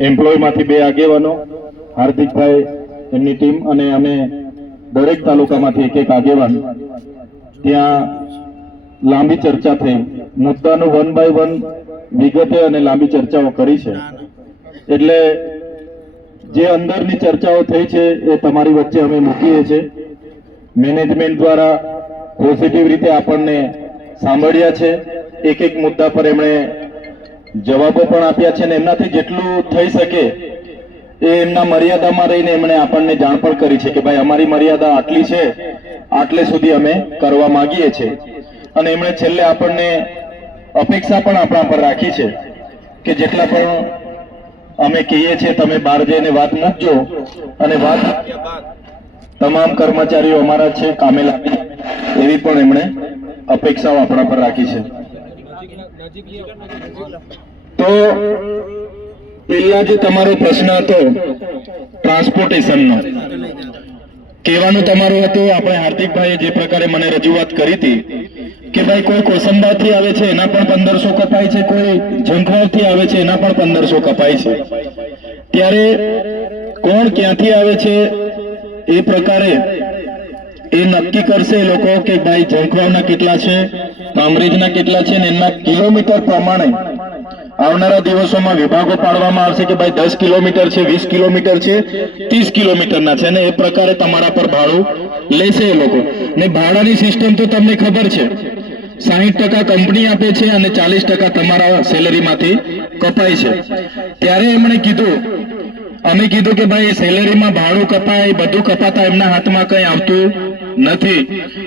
એમ્પ્લોયમાંથી બે આગેવાનો, હાર્દિકભાઈ એમની ટીમ અને અમે દરેક તાલુકામાંથી એક એક આગેવાન. ત્યાં લાંબી ચર્ચા થઈ. મુદ્દાનું વન બાય વન વિગતે અને લાંબી ચર્ચાઓ કરી છે. એટલે જે અંદરની ચર્ચાઓ થઈ છે એ તમારી વચ્ચે અમે મૂકીએ છીએ. મેનેજમેન્ટ દ્વારા પોઝિટિવ રીતે આપણને સાંભળ્યા છે. એક એક મુદ્દા પર એમણે જવાબો પણ આપ્યા છે અને એમનાથી જેટલું થઈ શકે એ એમના મર્યાદામાં રહીને એમણે આપણને જાણ પણ કરી છે કે ભાઈ અમારી મર્યાદા આટલી છે, આટલે સુધી અમે કરવા માંગીએ છીએ અને એમણે છેલ્લે આપણને અપેક્ષા પણ આપણા પર રાખી છે કે જેટલા પણ અમે કહીએ છીએ તમે બહાર જઈને વાત મૂકજો અને વાત તમામ કર્મચારીઓ અમારા છે કામે લાગે એવી પણ એમણે અપેક્ષાઓ આપણા પર રાખી છે. તો પેલા જે તમારો પ્રશ્ન હતો ટ્રાન્સપોર્ટેશનનો કહેવાનું તમારું હતું, આપણે હાર્દિકભાઈએ જે પ્રકારે મને રજૂઆત કરી હતી, કે ભાઈ કોઈ કોસંબાથી આવે છે, એના પણ પંદરસો કપાય છે, કોઈ ઝંખવાડથી આવે છે, એના પણ પંદરસો કપાય છે. ત્યારે કોણ ક્યાંથી આવે છે, એ પ્રકારે એ નક્કી કરશે લોકો કે ભાઈ ઝંખવાના કેટલા છે કામરેજના કેટલા છે ને એના કિલોમીટર પ્રમાણે આવનારા દિવસોમાં વિભાગો પાડવામાં આવશે કે ભાઈ દસ કિલોમીટર છે, વીસ કિલોમીટર છે, ત્રીસ કિલોમીટરના છે ને એ પ્રકારે તમારા પર ભાડું લેશે એ લોકો. ને ભાડાની સિસ્ટમ તો તમને ખબર છે. સાહીઠ ટકા કંપની આપે છે અને ચાલીસ ટકા તમારા સેલેરીમાંથી કપાય છે. ત્યારે એમણે કીધું, અમે કીધું કે ભાઈ સેલેરીમાં ભાડું કપાય, બધું કપાતા એમના હાથમાં કંઈ આવતું નથી.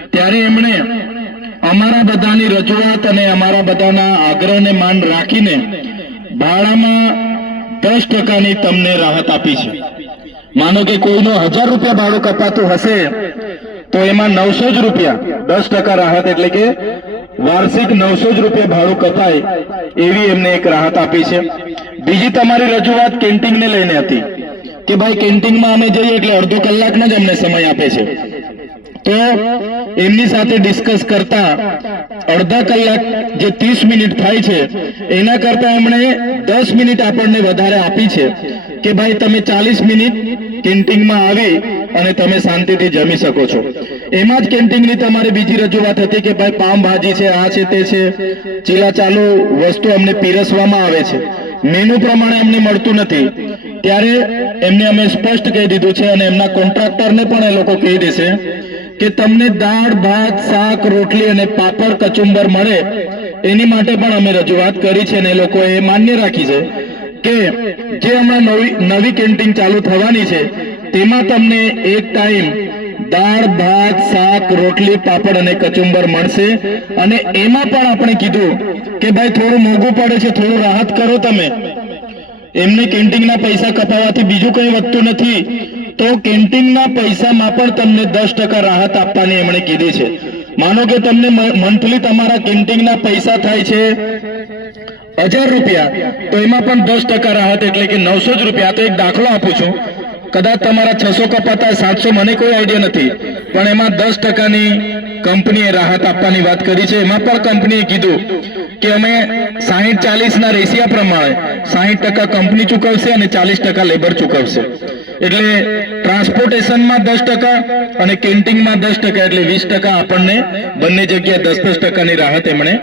ત્યારે એમણે અમારા બધાની રજૂઆત અને અમારા બધાના આગ્રહને માન રાખીને ભાડામાં દસ ટકાની તમને રાહત આપી છે. માનો કે કોઈનો હજાર રૂપિયા ભાડું કપાતું હશે, તો એમાં નવસો જ રૂપિયા, દસ ટકા રાહત એટલે કે વાર્ષિક નવસો જ રૂપિયા ભાડું કપાય એવી એમને એક રાહત આપી છે. બીજી તમારી રજૂઆત કેન્ટીનને લઈને હતી કે ભાઈ કેન્ટીનમાં અમે જઈએ એટલે અડધો કલાકનો જ અમને સમય આપે છે. તો એમની સાથે ડિસ્કસ કરતા અડધા કલાક જે ત્રીસ મિનિટ થાય છે, એના કરતા એમણે દસ મિનિટ આપણને વધારે આપી છે કે ભાઈ તમે ચાલીસ મિનિટ કેન્ટીનમાં આવી અને તમે શાંતિથી જમી શકો છો. એમાં જ કેન્ટીનની તમારે બીજી રજૂઆત હતી કે ભાઈ પામ ભાજી છે, આ છે, તે છે. ચીલા ચાલુ વસ્તુ અમને પીરસવામાં આવે છે. મેનુ પ્રમાણે અમને મળતું નથી. ત્યારે એમને અમે સ્પષ્ટ કહી દીધું છે અને એમના કોન્ટ્રાક્ટરને પણ એ લોકો કહી દેશે કે તમને દાળ, ભાત, શાક, રોટલી અને પાપડ, કચુંબર મળે, એની માટે પણ અમે રજૂઆત કરી છે અને એ લોકોએ માન્ય રાખી છે કે જે હમણાં નવી નવી કેન્ટીન ચાલુ થવાની છે, તેમાં તમને એક ટાઈમ દાળ, ભાત, શાક, રોટલી, પાપડ અને કચુંબર મળશે અને એમાં પણ આપણે કીધું કે ભાઈ થોડું મોંઘું પડે છે, થોડું રાહત કરો તમે. એમને કેન્ટીનના પૈસા કપાવવાથી બીજું કંઈ વધતું નથી. તો કેન્ટીનના પૈસામાં પણ તમને દસ ટકા રાહત આપવાની એમણે કીધી છે. માનો કે તમને મંથલી તમારા કેન્ટીનના પૈસા થાય છે હજાર રૂપિયા, તો એમાં પણ દસ ટકા રાહત એટલે કે નવસો જ રૂપિયા. તો એક દાખલો આપું છું. કદાચ તમારા છસો કપાતા સાતસો, મને કોઈ આઈડિયા નથી. પણ એમાં દસ ટકાની કંપનીએ રાહત આપવાની વાત કરી છે. એમાં પણ કંપનીએ કીધું કે અમે સાહીઠ ચાલીસના રેશિયા પ્રમાણે સાહીઠ ટકા કંપની ચૂકવશે અને ચાલીસ ટકા લેબર ચૂકવશે. એટલે ટ્રાન્સપોર્ટેશનમાં દસ ટકા અને કેન્ટીનમાં દસ ટકા એટલે વીસ ટકા આપણને બંને જગ્યાએ દસ દસ ટકાની રાહત એમણે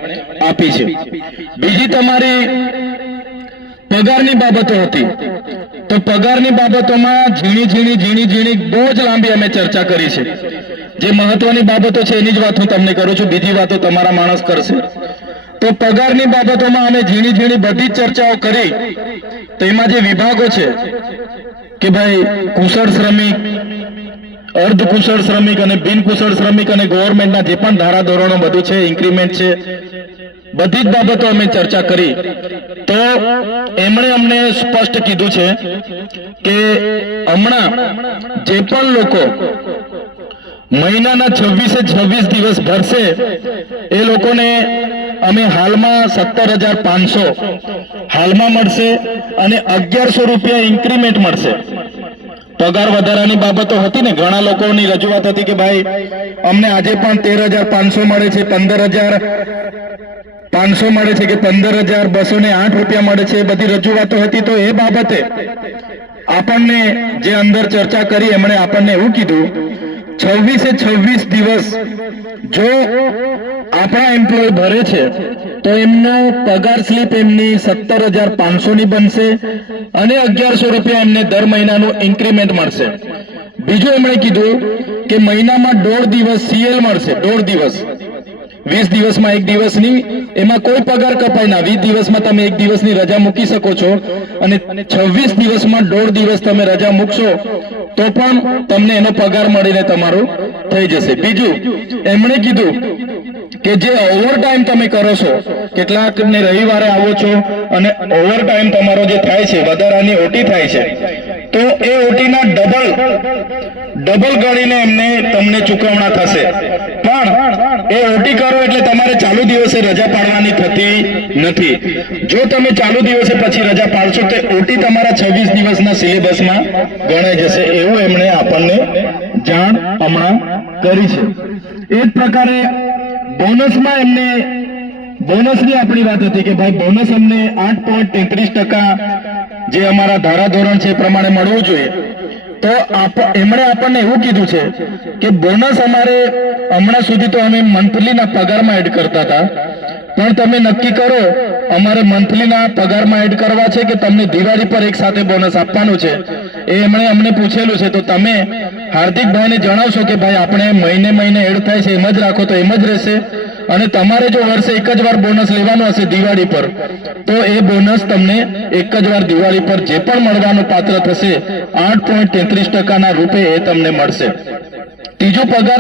આપી છે. બીજી તમારી પગારની બાબતો હતી. તો પગારની બાબતોમાં ઝીણી ઝીણી ઝીણી ઝીણી બહુ જ લાંબી અમે ચર્ચા કરી છે. જે મહત્વની બાબતો છે એની જ વાત હું તમને કરું છું. બીજી વાતો તમારા માણસ કરશે. તો પગારની બાબતોમાં અમે ઝીણી ઝીણી બધી ચર્ચાઓ કરી. તો એમાં જે વિભાગો છે કે ભાઈ કુશળ શ્રમિક અર્ધ કુશળ શ્રમિક અને બિન કુશળ શ્રમિક અને ગવર્મેન્ટના જે પણ ધારા ધોરણો બધું છે ઇન્ક્રીમેન્ટ છે, બધી જ બાબતો અમે ચર્ચા કરી. તો એમણે અમને સ્પષ્ટ કીધું છે કે હમણાં જે પણ લોકો મહિનાના છવ્વીસે છવ્વીસ દિવસ ભરશે, એ લોકોને અમે હાલમાં સત્તર હજાર પાંચસો હાલમાં મળશે અને અગિયારસો રૂપિયા ઇન્ક્રીમેન્ટ મળશે. પગાર વધારાની બાબતો હતી ને, ઘણા લોકોની રજૂઆત હતી કે ભાઈ, અમને આજે પણ તેર હજાર પાંચસો મળે છે, પંદર હજાર પાંચસો મળે છે કે પંદર હજાર બસો ને આઠ રૂપિયા મળે છે, બધી રજૂઆતો હતી તો એ બાબતે આપણને જે અંદર ચર્ચા કરી, એમણે આપણને એવું કીધું છવ્વીસે છવ્વીસ દિવસ જો આપણા એમ્પ્લોય ભરે છે, તો એમનો પગાર સ્લીપ એમની સત્તર હજાર પાંચસો ની બનશે અને અગિયારસો રૂપિયા એમને દર મહિનાનું ઇન્ક્રીમેન્ટ મળશે. બીજું એમણે કીધું કે મહિનામાં દોઢ દિવસ સીએલ મળશે, દોઢ દિવસ. વીસ દિવસમાં એક દિવસની, એમાં કોઈ પગાર કપાય ના. વીસ દિવસમાં તમે એક દિવસની રજા મૂકી શકો છો અને છવ્વીસ દિવસમાં દોઢ દિવસ તમે રજા મૂકશો, તો પણ તમને એનો પગાર મળીને તમારું થઈ જશે. બીજું, એમણે કીધું કે જે ઓવર ટાઈમ તમે કરો છો કેટલાક ને રવિવારે આવો છો અને ઓવર ટાઈમ તમારો જે થાય છે, વધારાની ઓટી થાય છે, તો એ ઓટીના ડબલ ડબલ ગણીને એમને તમને ચૂકવણા થશે. પણ એ ઓટી કરો એટલે તમારે ચાલુ દિવસે રજા પાડવાની થતી નથી. જો તમે ચાલુ દિવસે પછી રજા પાડશો, તો ઓટી તમારા છવ્વીસ દિવસના સિલેબસમાં ગણાઈ જશે. એવું એમણે આપણને જાણ હમણાં કરી છે. એ જ પ્રકારે બોનસમાં એમને, બોનસની આપણી વાત હતી કે ભાઈ બોનસ અમને આઠ પોઈન્ટ તેત્રીસ ટકા જે અમારા ધારાધોરણ છે એ પ્રમાણે મળવું જોઈએ. તો એમણે આપણને એવું કીધું છે કે બોનસ અમારે હમણાં સુધી તો અમે મંથલીના પગારમાં એડ કરતા હતા. પણ તમે નક્કી કરો, અમારે મંથલીના પગારમાં એડ કરવા છે કે તમને દિવાળી પર એક સાથે બોનસ આપવાનું છે? એ એમણે અમને પૂછેલું છે. તો તમે હાર્દિકભાઈને જણાવશો કે ભાઈ, આપણે મહિને મહિને એડ થાય છે, એમ જ રાખો તો એમ જ રહેશે? અને તમારે જો વર્ષે એક જ વાર બોનસ લેવાનું હશે દિવાળી પર, તો એ બોનસ તમને એક જ વાર દિવાળી પર જે પણ મળવાનું પાત્ર થશે, આઠ પોઈન્ટ તેત્રીસ ટકાના રૂપે એ તમને મળશે. ત્રીજો પગાર